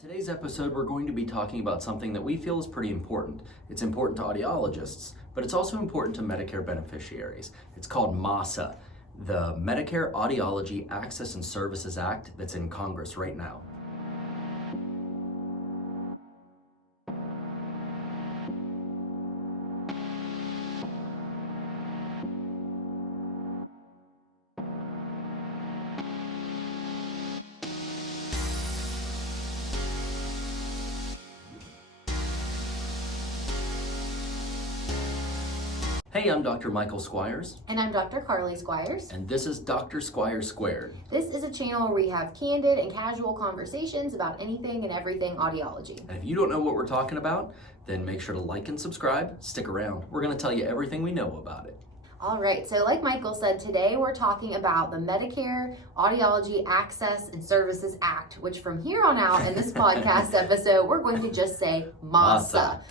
Today's episode, we're going to be talking about something that we feel is pretty important. It's important to audiologists, but it's also important to Medicare beneficiaries. It's called MASA, the Medicare Audiology Access and Services Act that's in Congress right now. Hey, I'm Dr. Michael Squires. And I'm Dr. Carly Squires. And this is Dr. Squires Squared. This is a channel where we have candid and casual conversations about anything and everything audiology. And if you don't know what we're talking about, then make sure to like and subscribe. Stick around. We're going to tell you everything we know about it. All right, so like Michael said, today we're talking about the Medicare Audiology Access and Services Act, which from here on out in this podcast episode, we're going to just say MASA.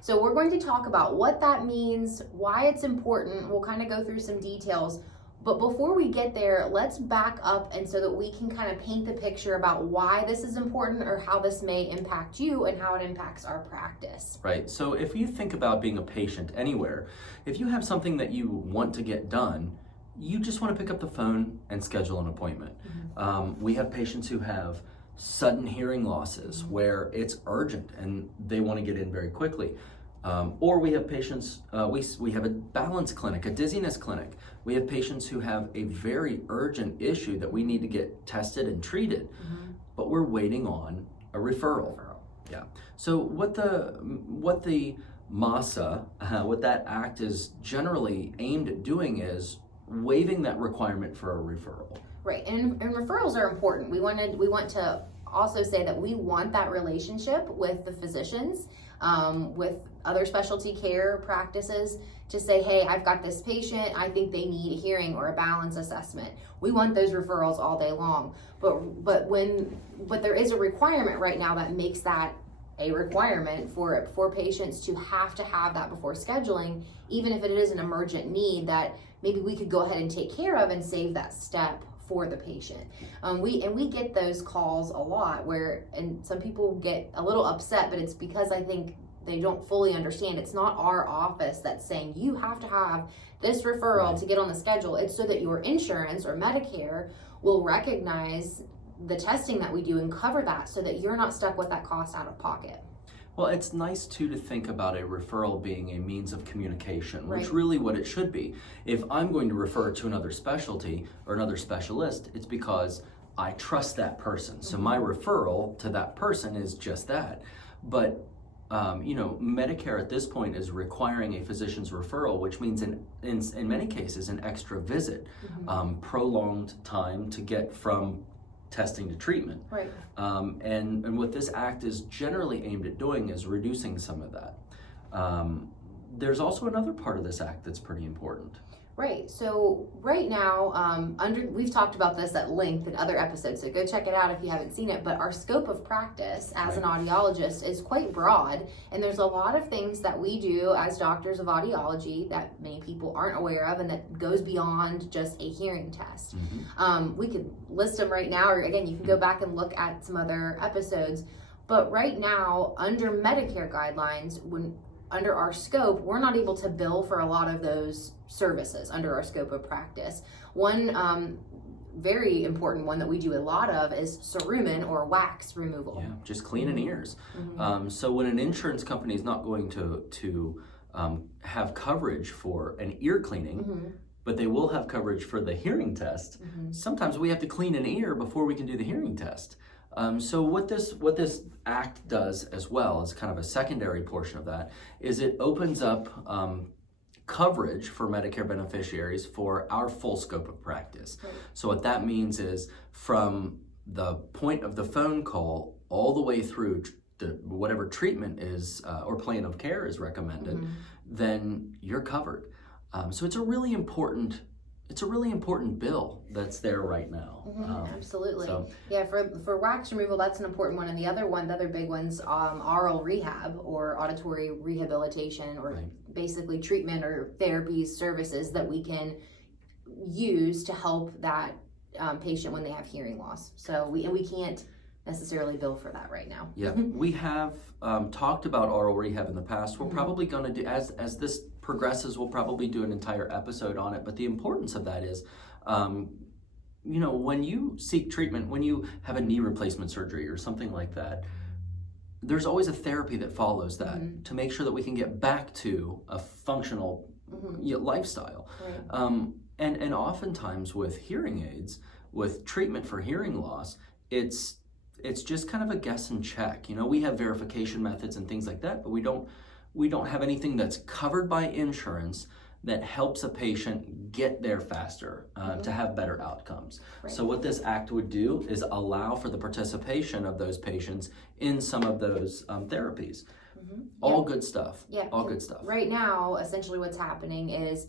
So we're going to talk about what that means, why it's important. We'll kind of go through some details. But before we get there, let's back up and so that we can kind of paint the picture about why this is important or how this may impact you and how it impacts our practice. Right. So if you think about being a patient anywhere, if you have something that you want to get done, you just want to pick up the phone and schedule an appointment. Mm-hmm. We have patients who have sudden hearing losses where it's urgent and they want to get in very quickly. Or we have patients, we have a balance clinic, a dizziness clinic. We have patients who have a very urgent issue that we need to get tested and treated, but we're waiting on a referral. Yeah. So what the MASA, what that act is generally aimed at doing is waiving that requirement for a referral. Right, and referrals are important. We want to also say that we want that relationship with the physicians, with other specialty care practices to say, hey, I've got this patient, I think they need a hearing or a balance assessment. We want those referrals all day long. But there is a requirement right now that makes that a requirement for patients to have that before scheduling, even if it is an emergent need that maybe we could go ahead and take care of and save that step for the patient. We get those calls a lot and some people get a little upset, but it's because I think they don't fully understand. It's not our office that's saying you have to have this referral to get on the schedule. It's so that your insurance or Medicare will recognize the testing that we do and cover that so that you're not stuck with that cost out of pocket. Well, it's nice too to think about a referral being a means of communication, which Right. really what it should be. If I'm going to refer to another specialty or another specialist, it's because I trust that person. So my referral to that person is just that. But Medicare at this point is requiring a physician's referral, which means in many cases an extra visit, prolonged time to get from testing to treatment. Right. And what this act is generally aimed at doing is reducing some of that. There's also another part of this act that's pretty important. Right. So right now, we've talked about this at length in other episodes, so go check it out if you haven't seen it, but our scope of practice as an audiologist is quite broad, and there's a lot of things that we do as doctors of audiology that many people aren't aware of and that goes beyond just a hearing test. We could list them right now, or again, you can go back and look at some other episodes, but right now, under Medicare guidelines, under our scope, we're not able to bill for a lot of those services under our scope of practice. One very important one that we do a lot of is cerumen or wax removal. Yeah, just cleaning ears. So when an insurance company is not going to have coverage for an ear cleaning, but they will have coverage for the hearing test, sometimes we have to clean an ear before we can do the hearing test. So what this act does as well as kind of a secondary portion of that is it opens up coverage for Medicare beneficiaries for our full scope of practice. Right. So what that means is from the point of the phone call all the way through whatever treatment is or plan of care is recommended, then you're covered. So it's a really important bill that's there right now. Absolutely. So, yeah, for wax removal, that's an important one. And the other big one's oral rehab or auditory rehabilitation or basically treatment or therapies, services that we can use to help that patient when they have hearing loss. So we can't necessarily bill for that right now. Yeah, we have talked about oral rehab in the past. We're probably going to do, as this progresses, we'll probably do an entire episode on it. But the importance of that is, when you seek treatment, when you have a knee replacement surgery or something like that, there's always a therapy that follows that to make sure that we can get back to a functional lifestyle. Right. And oftentimes with hearing aids, with treatment for hearing loss, it's just kind of a guess and check. We have verification methods and things like that, but we don't have anything that's covered by insurance that helps a patient get there faster to have better outcomes. Right. So what this act would do is allow for the participation of those patients in some of those therapies. All good stuff. Yeah. All good stuff. Right now, essentially what's happening is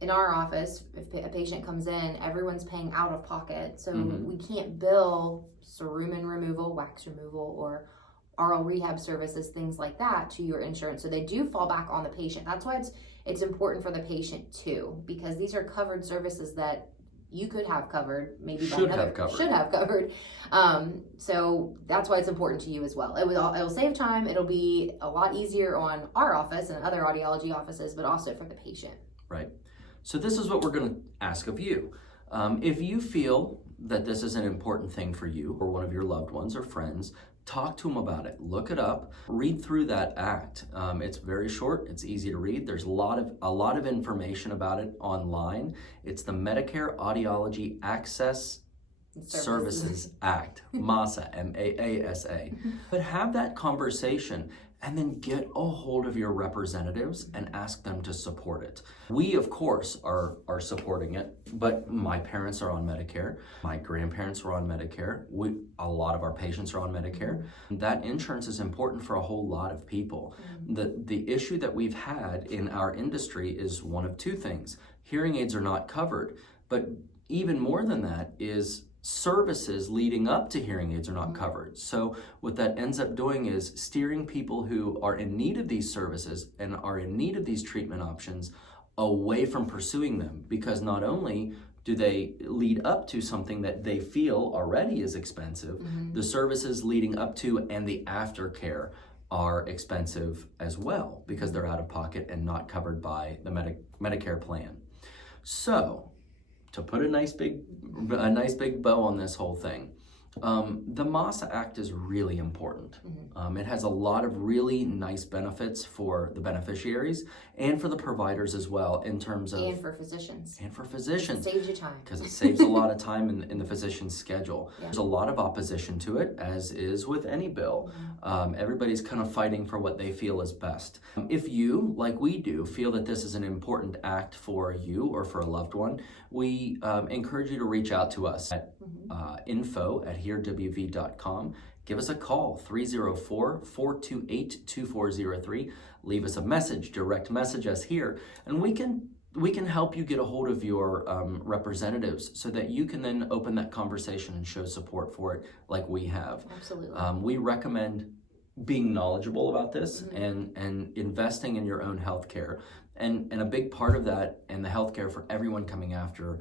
in our office, if a patient comes in, everyone's paying out of pocket. So we can't bill cerumen removal, wax removal, or oral rehab services, things like that, to your insurance. So they do fall back on the patient. That's why it's important for the patient too, because these are covered services that you could have covered, maybe should have covered. So that's why it's important to you as well. It'll save time. It'll be a lot easier on our office and other audiology offices, but also for the patient. Right. So this is what we're going to ask of you. If you feel that this is an important thing for you or one of your loved ones or friends, talk to them about it. Look it up. Read through that act. It's very short. It's easy to read. There's a lot of information about it online. It's the Medicare Audiology Access Services Act, MASA, M-A-A-S-A. But have that conversation and then get a hold of your representatives and ask them to support it. We, of course, are supporting it, but my parents are on Medicare. My grandparents are on Medicare. A lot of our patients are on Medicare. That insurance is important for a whole lot of people. The issue that we've had in our industry is one of two things. Hearing aids are not covered, but even more than that is services leading up to hearing aids are not covered. So what that ends up doing is steering people who are in need of these services and are in need of these treatment options away from pursuing them, because not only do they lead up to something that they feel already is expensive, the services leading up to and the aftercare are expensive as well because they're out of pocket and not covered by the Medicare plan. So to put a nice big bow on this whole thing, the MASA Act is really important. It has a lot of really nice benefits for the beneficiaries and for the providers as well, in terms of... And for physicians. It saves you time. Because it saves a lot of time in the physician's schedule. Yeah. There's a lot of opposition to it, as is with any bill. Everybody's kind of fighting for what they feel is best. If you, like we do, feel that this is an important act for you or for a loved one, we encourage you to reach out to us at info@hearwv.com. Give us a call, 304-428-2403. Leave us a message, direct message us here, and we can help you get a hold of your representatives so that you can then open that conversation and show support for it like we have. Absolutely. We recommend being knowledgeable about this and investing in your own health care. And a big part of that and the healthcare for everyone coming after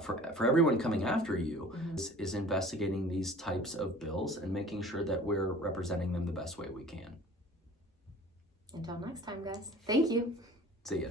for everyone coming after you is investigating these types of bills and making sure that we're representing them the best way we can. Until next time, guys. Thank you. See ya.